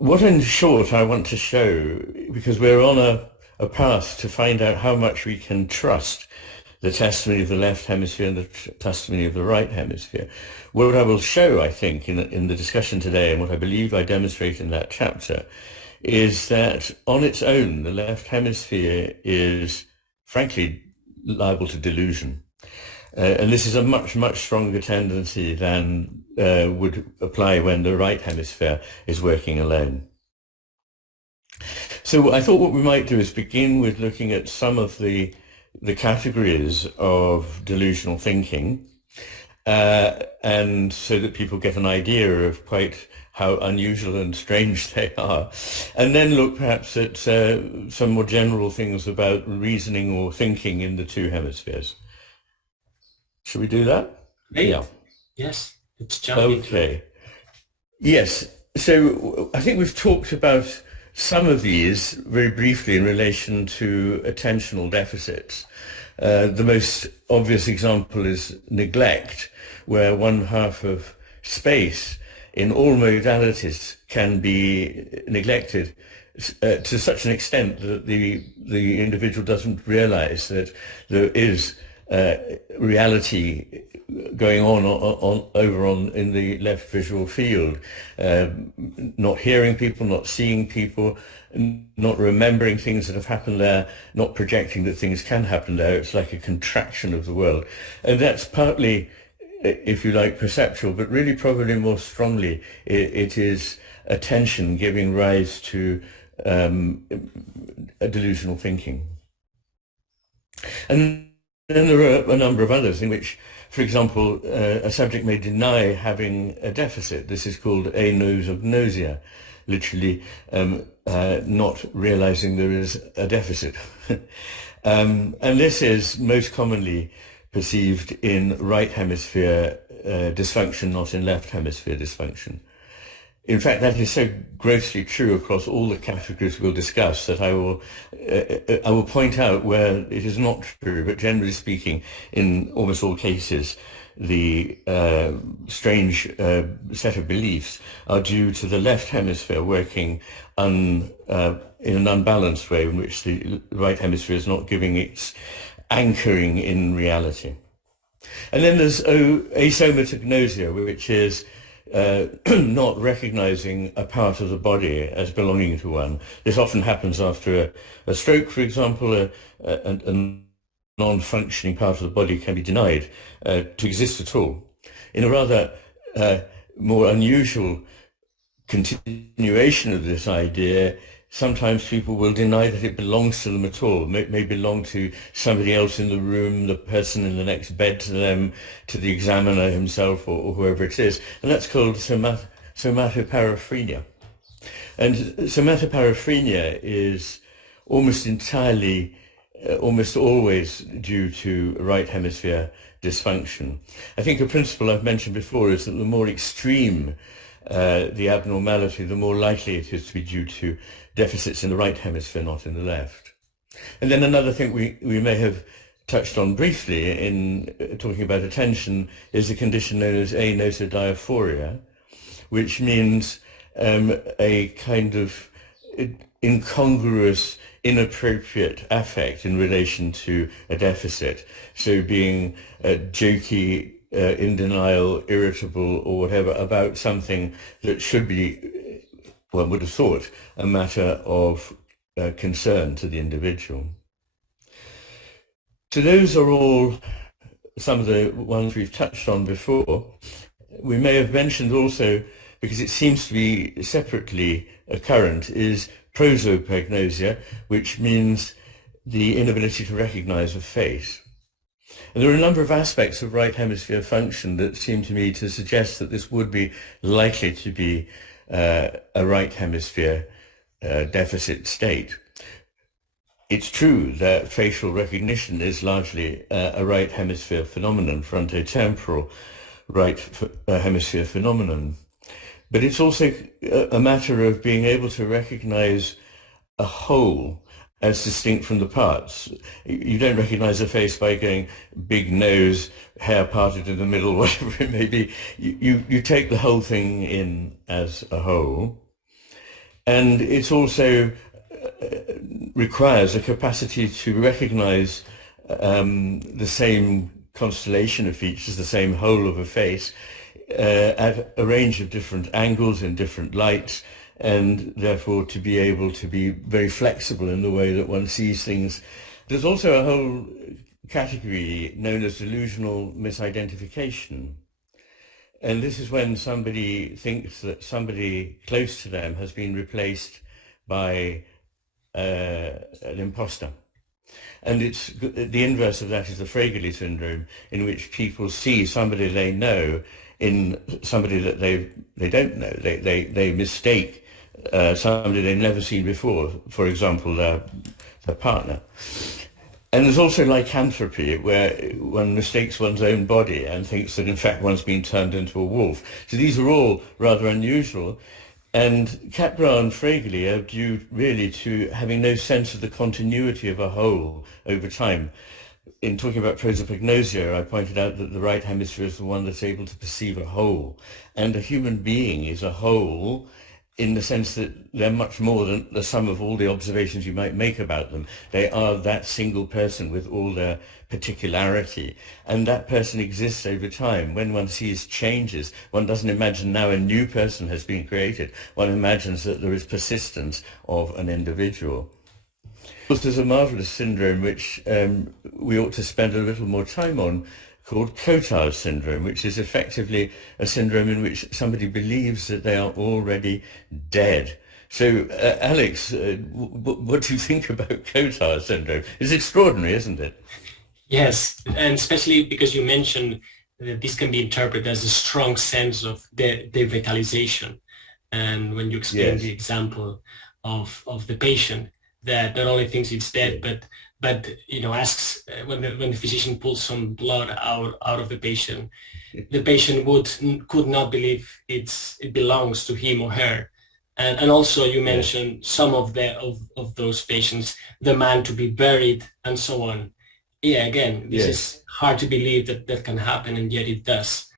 What in short I want to show, because we're on a path to find out how much we can trust the testimony of the left hemisphere and the testimony of the right hemisphere. What I will show, I think, in the discussion today, and what I believe I demonstrate in that chapter, is that on its own, the left hemisphere is, frankly, liable to delusion. And this is a much, much stronger tendency than would apply when the right hemisphere is working alone. So I thought what we might do is begin with looking at some of the categories of delusional thinking, and so that people get an idea of quite how unusual and strange they are, and then look perhaps at some more general things about reasoning or thinking in the two hemispheres. Should we do that? Great. Yeah. Yes, let's jump into it. Okay. Yes. So I think we've talked about some of these very briefly in relation to attentional deficits. The most obvious example is neglect, where one half of space in all modalities can be neglected to such an extent that the individual doesn't realize that there is reality going on over in the left visual field, not hearing people, not seeing people, not remembering things that have happened there, not projecting that things can happen there. It's like a contraction of the world. And that's partly, if you like, perceptual, but really probably more strongly it is attention giving rise to a delusional thinking. And then there are a number of others in which, for example, a subject may deny having a deficit. This is called anosognosia, literally not realizing there is a deficit. And this is most commonly perceived in right hemisphere dysfunction, not in left hemisphere dysfunction. In fact, that is so grossly true across all the categories we'll discuss that I will point out where it is not true, but generally speaking, in almost all cases, the strange set of beliefs are due to the left hemisphere working in an unbalanced way in which the right hemisphere is not giving its anchoring in reality. And then there's asomatognosia, which is not recognizing a part of the body as belonging to one. This often happens after a stroke, for example. A non-functioning part of the body can be denied to exist at all. In a rather more unusual continuation of this idea, sometimes people will deny that it belongs to them at all. It may belong to somebody else in the room, the person in the next bed to them, to the examiner himself, or whoever it is. And that's called somatoparaphrenia. And somatoparaphrenia is almost entirely, almost always due to right hemisphere dysfunction. I think a principle I've mentioned before is that the more extreme the abnormality, the more likely it is to be due to deficits in the right hemisphere, not in the left. And then another thing we may have touched on briefly in talking about attention is a condition known as anosodiaphoria, which means a kind of incongruous, inappropriate affect in relation to a deficit. So being jokey, in denial, irritable, or whatever about something that should be, one would have thought, a matter of concern to the individual. So those are all some of the ones we've touched on before. We may have mentioned also, because it seems to be separately occurrent, is prosopagnosia, which means the inability to recognize a face. And there are a number of aspects of right hemisphere function that seem to me to suggest that this would be likely to be a right hemisphere deficit state. It's true that facial recognition is largely a right hemisphere phenomenon, frontotemporal right hemisphere phenomenon. But it's also a matter of being able to recognize a whole as distinct from the parts. You don't recognize a face by going big nose, hair parted in the middle, whatever it may be. You take the whole thing in as a whole. And it's also requires a capacity to recognize the same constellation of features, the same whole of a face, at a range of different angles and different lights, and therefore to be able to be very flexible in the way that one sees things. There's also a whole category known as delusional misidentification. And this is when somebody thinks that somebody close to them has been replaced by an imposter. And it's the inverse of that is the Frege syndrome, in which people see somebody they know in somebody that they don't know. They mistake somebody they've never seen before, for example, their partner. And there's also lycanthropy, where one mistakes one's own body and thinks that in fact one's been turned into a wolf. So these are all rather unusual. And Capra and Frege are due really to having no sense of the continuity of a whole over time. In talking about prosopagnosia, I pointed out that the right hemisphere is the one that's able to perceive a whole. And a human being is a whole in the sense that they're much more than the sum of all the observations you might make about them. They are that single person with all their particularity, and that person exists over time. When one sees changes, one doesn't imagine now a new person has been created. One imagines that there is persistence of an individual. Of course, there's a marvelous syndrome which we ought to spend a little more time on, called Cotard's syndrome, which is effectively a syndrome in which somebody believes that they are already dead. So, Alex, what do you think about Cotard's syndrome? It's extraordinary, isn't it? Yes, and especially because you mentioned that this can be interpreted as a strong sense of devitalization. And when you explain Yes. the example of the patient that not only thinks it's dead, but asks when the physician pulls some blood out of the patient could not believe it belongs to him or her. And also you Yes. mentioned some of those patients demand to be buried and so on. Yeah, again, this Yes. is hard to believe that can happen, and yet it does.